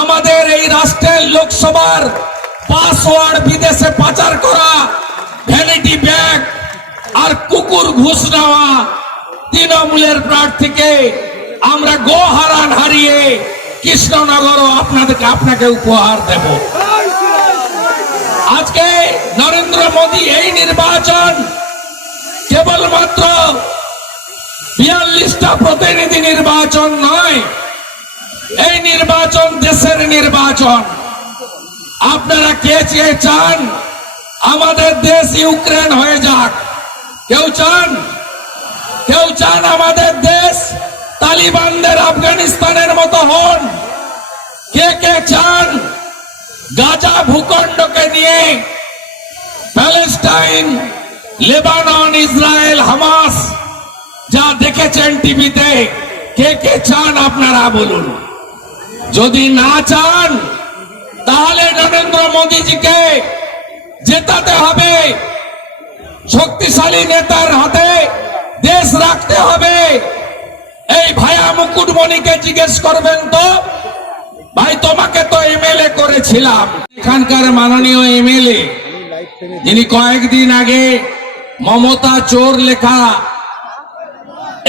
আমাদের এই রাষ্ট্রের লোকসভার পাসওয়ার্ড বিদেশে পাচার করা, ভ্যানিটি ব্যাগ আর কুকুর ঘুষ নেওয়া তৃণমূলের প্রার্থীকে আমরা গোহারান হারিয়ে কৃষ্ণনগরও আপনাকে উপহার দেব। আজকে নরেন্দ্র মোদী এই নির্বাচন কেবলমাত্র 42টা প্রতিনিধি নির্বাচন নয়, এই নির্বাচন দেশের নির্বাচন। আপনারা কে চেয়ে চান আমাদের দেশ ইউক্রেন হয়ে যাক? কেউ চান আমাদের দেশ তালিবানদের আফগানিস্তানের মতো হন? কে চান গাজা ভূখণ্ডকে নিয়ে প্যালেস্টাইন, লেবানন, ইসরায়েল, হামাস যা দেখেছেন টিভিতে, কে চান আপনারা বলুন? যদি না চান তাহলে নরেন্দ্র মোদীজিকে জেতাতে হবে, শক্তিশালী নেতার হাতে দেশ রাখতে হবে। এই ভাইয়া মুকুটমণিকে জিজ্ঞেস করবেন তো, ভাই তোমাকে তো এমএলএ করেছিলাম। এখানকার মাননীয় এমএলএ যিনি কয়েকদিন আগে মমতা চোর লেখা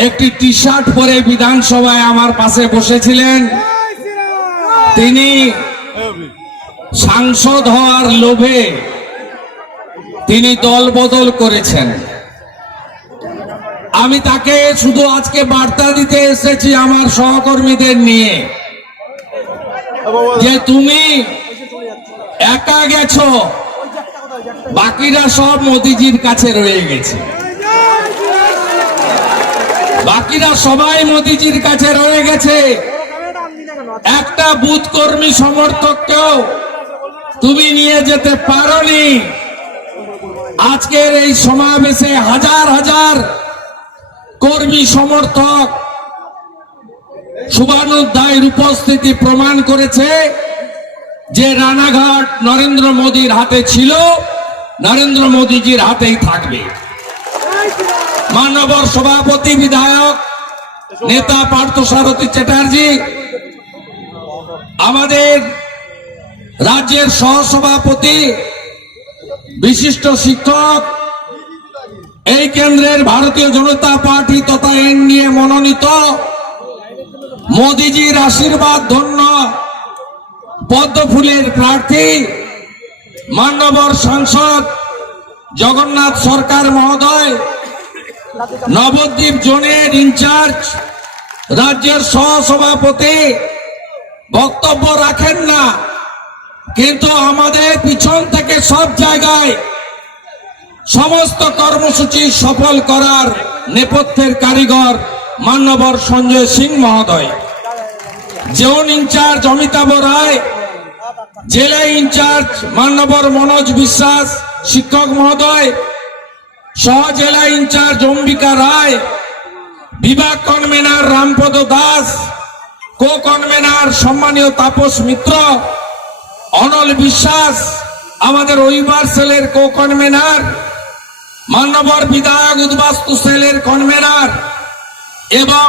একটি টি শার্ট পরে বিধানসভায় আমার পাশে বসেছিলেন, তিনি সাংসদ হওয়ার লোভে তিনি দল বদল করেছেন। আমি তাকে শুধু আজকে বার্তা দিতে এসেছি আমার সহকর্মীদের নিয়ে, যে তুমি একা গেছো, বাকিরা সব মোদিজির কাছে রয়ে গেছে। বাকিরা সবাই মোদিজির কাছে রয়ে গেছে। একটা বুথ কর্মী সমর্থককেও তুমি নিয়ে যেতে পারোনি। আজকের এই সমাবেশে হাজার হাজার কর্মী সমর্থক শুভানুধ্যায়ের উপস্থিতি প্রমাণ করেছে যে রানাঘাট নরেন্দ্র মোদীর হাতে ছিল, নরেন্দ্র মোদীজির হাতেই থাকবে। মানবর সভাপতি বিধায়ক নেতা পার্থসারথী চ্যাটার্জি, আমাদের রাজ্যের সহসভাপতি, বিশিষ্ট শিক্ষক, এই কেন্দ্রের ভারতীয় জনতা পার্টি তথা এনডিএ মনোনীত, মোদীজির আশীর্বাদ ধন্য পদ্মফুলের প্রার্থী মান্যবর সাংসদ জগন্নাথ সরকার মহোদয়, নবদ্বীপ জোনের ইনচার্জ রাজ্যের সহসভাপতি বক্তব্য রাখেন না, কিন্তু আমাদের পিছন থেকে সব জায়গায় সমস্ত কর্মসূচি সফল করার নেপথ্যের কারিগর মান্যবর সঞ্জয় সিং মহোদয়, জোন ইনচার্জ অমিতাভ রায়, জেলা ইনচার্জ মান্যবর মনোজ বিশ্বাস শিক্ষক মহোদয়, সহ জেলা ইনচার্জ অম্বিকা রায়, বিভাগ কনভেনার রামপদ দাস, কো কনভেনার সম্মানীয় তাপস মিত্র, অনল বিশ্বাস আমাদের ওইবার সেলের কো কনভেনার, মান্যবর বিধায়ক উদ্বাস্তু সেলের কনভেনার এবং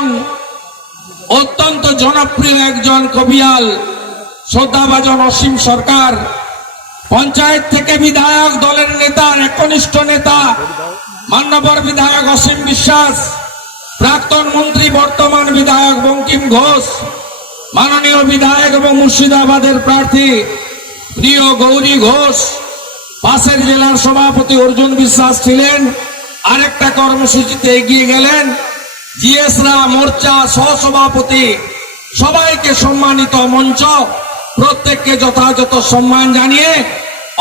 অত্যন্ত জনপ্রিয় একজন কবিয়াল শ্রদ্ধাভাজন অসীম সরকার, পঞ্চায়েত থেকে বিধায়ক দলের নেতা, একনিষ্ঠ নেতা মান্যবর বিধায়ক অসীম বিশ্বাস, প্রাক্তন মন্ত্রী বর্তমান বিধায়ক বঙ্কিম ঘোষ, মাননীয় বিধায়ক এবং মুর্শিদাবাদের প্রার্থী প্রিয় গৌরী ঘোষ, পাশের জেলার সভাপতি অর্জুন বিশ্বাস ছিলেন, আরেকটা কর্মসূচিতে এগিয়ে গেলেন, জিএসরা মোর্চা সহসভাপতি, সবাইকে সম্মানিত মঞ্চ, প্রত্যেককে যথাযথ সম্মান জানিয়ে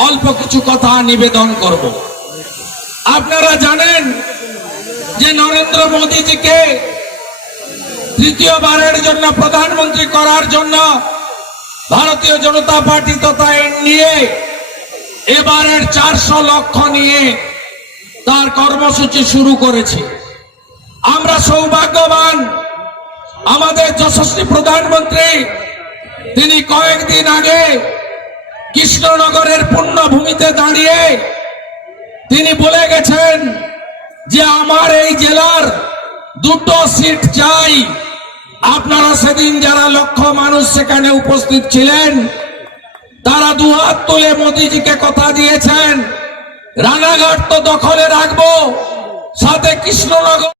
অল্প কিছু কথা নিবেদন করব। আপনারা জানেন যে নরেন্দ্র মোদীজিকে তৃতীয়বারের জন্য প্রধানমন্ত্রী করার জন্য ভারতীয় জনতা পার্টি তথা এনডিএ এবারের 400 লক্ষ নিয়ে তার কর্মসূচি শুরু করেছে। আমরা সৌভাগ্যবান, আমাদের যশস্বী প্রধানমন্ত্রী তিনি কয়েকদিন আগে কৃষ্ণনগরের পুণ্যভূমিতে দাঁড়িয়ে তিনি বলে গেছেন যে আমার এই জেলার 2টো সিট চাই, আপনারা সেদিন যারা লক্ষ মানুষ সেখানে উপস্থিত ছিলেন, তারা দুহাত তুলে মোদিজিকে কথা দিয়েছেন রানাঘাট তো দখলে রাখবো, সাথে কৃষ্ণনগর